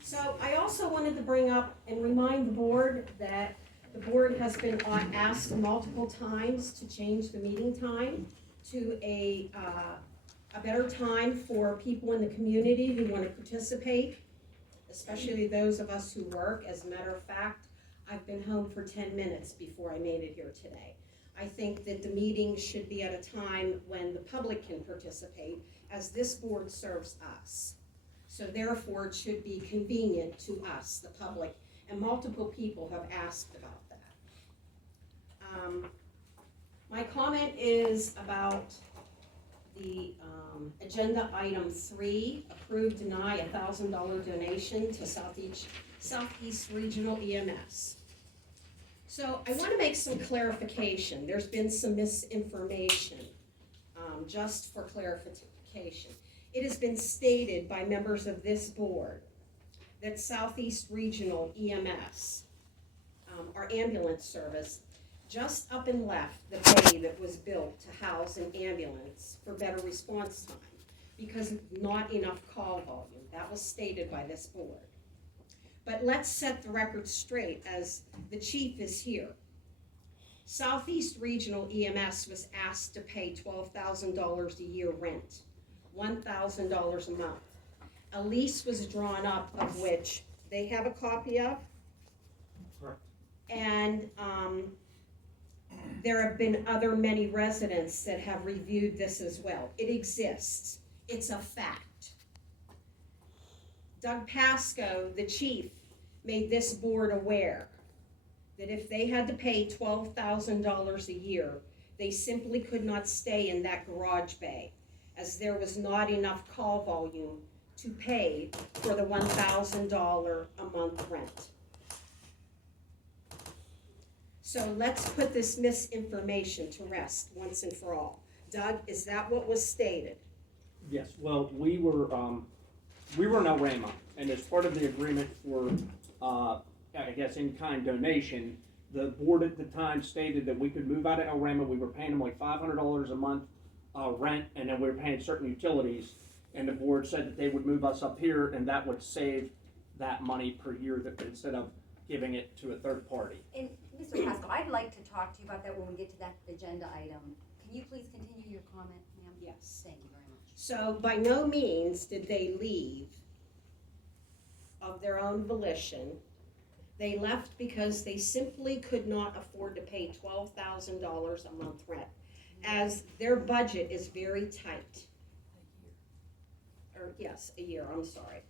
So I also wanted to bring up and remind the board that the board has been asked multiple times to change the meeting time to a better time for people in the community who want to participate, especially those of us who work. As a matter of fact, I've been home for 10 minutes before I made it here today. I think that the meeting should be at a time when the public can participate, as this board serves us. So therefore, it should be convenient to us, the public, and multiple people have asked about that. My comment is about the agenda item 3, approve, deny $1,000 donation to Southeast Regional EMS. So I want to make some clarification. There's been some misinformation, just for clarification. It has been stated by members of this board that Southeast Regional EMS, our ambulance service, just up and left the bay that was built to house an ambulance for better response time because of not enough call volume. That was stated by this board. But let's set the record straight as the chief is here. Southeast Regional EMS was asked to pay $12,000 a year rent, $1,000 a month. A lease was drawn up of which they have a copy of. Correct. And there have been many residents that have reviewed this as well. It exists. It's a fact. Doug Pasco, the chief, made this board aware that if they had to pay $12,000 a year, they simply could not stay in that garage bay, as there was not enough call volume to pay for the $1,000 a month rent. So let's put this misinformation to rest once and for all. Doug, is that what was stated? Yes, well, we were in El Rama, and as part of the agreement for, I guess, in-kind donation, the board at the time stated that we could move out of El Rama. We were paying them like $500 a month rent, and then we were paying certain utilities, and the board said that they would move us up here, and that would save that money per year that instead of giving it to a third party. And Mr. Pascal, I'd like to talk to you about that when we get to that agenda item. Can you please continue your comment, ma'am? Yes. Thank you very much. So by no means did they leave of their own volition. They left because they simply could not afford to pay $12,000 a month rent, as their budget is very tight. A year, I'm sorry.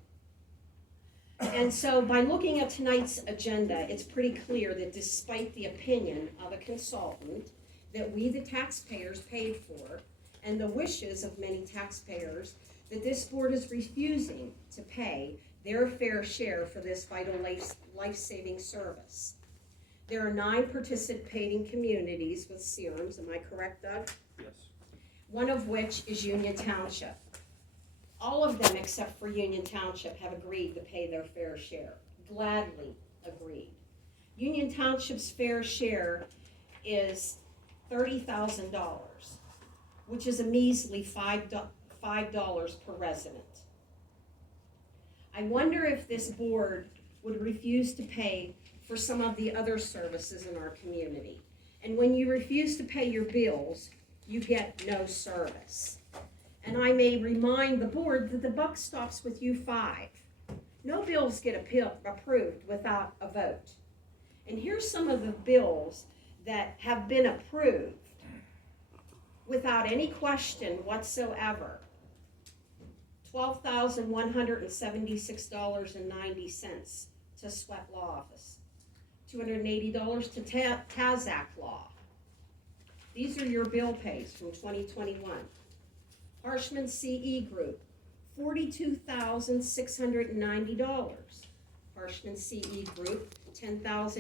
And so by looking at tonight's agenda, it's pretty clear that despite the opinion of a consultant that we, the taxpayers, paid for, and the wishes of many taxpayers, that this board is refusing to pay their fair share for this vital life-saving service. There are 9 participating communities with serums, am I correct, Doug? Yes. One of which is Union Township. All of them except for Union Township have agreed to pay their fair share, gladly agreed. Union Township's fair share is $30,000, which is a measly $5 per resident. I wonder if this board would refuse to pay for some of the other services in our community. And when you refuse to pay your bills, you get no service. And I may remind the board that the buck stops with you 5. No bills get approved without a vote. And here's some of the bills that have been approved without any question whatsoever. $12,176.90 to Sweat Law Office. $280 to TASAC Law. These are your bill pays from 2021. Harshman CE Group, $42,690. Harshman CE Group, $10,000.